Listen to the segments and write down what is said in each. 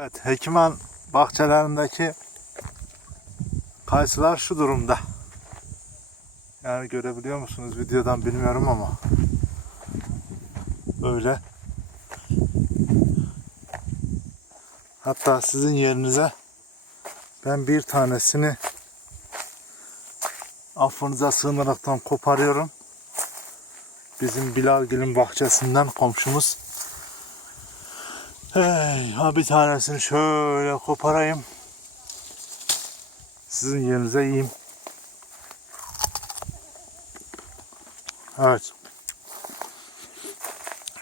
Evet, Hekiman bahçelerindeki kayısılar şu durumda. Yani görebiliyor musunuz videodan bilmiyorum ama öyle. Hatta sizin yerinize ben bir tanesini affınıza sığınaraktan koparıyorum. Bizim Bilalgil'in bahçesinden komşumuz. Ha bir tanesini şöyle koparayım. Sizin yerinize yiyeyim. Evet.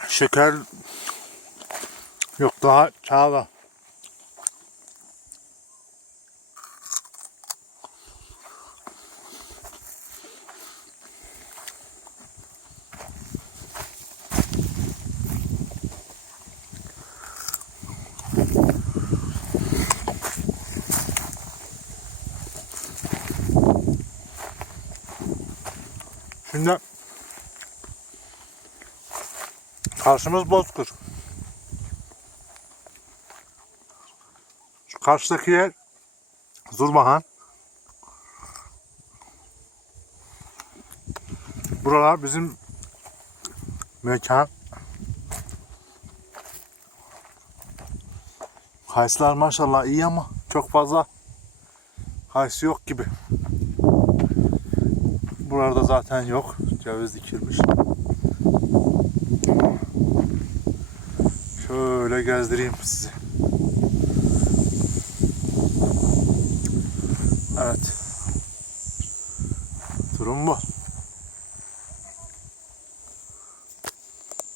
Şeker yok daha çağla. Şimdi karşımız Bozkır. Şu karşıdaki yer Zurbahan. Buralar bizim mekan. Kayısılar maşallah iyi ama çok fazla kayısı yok gibi. Buralarda zaten yok. Ceviz dikilmiş. Şöyle gezdireyim sizi. Evet. Durum bu.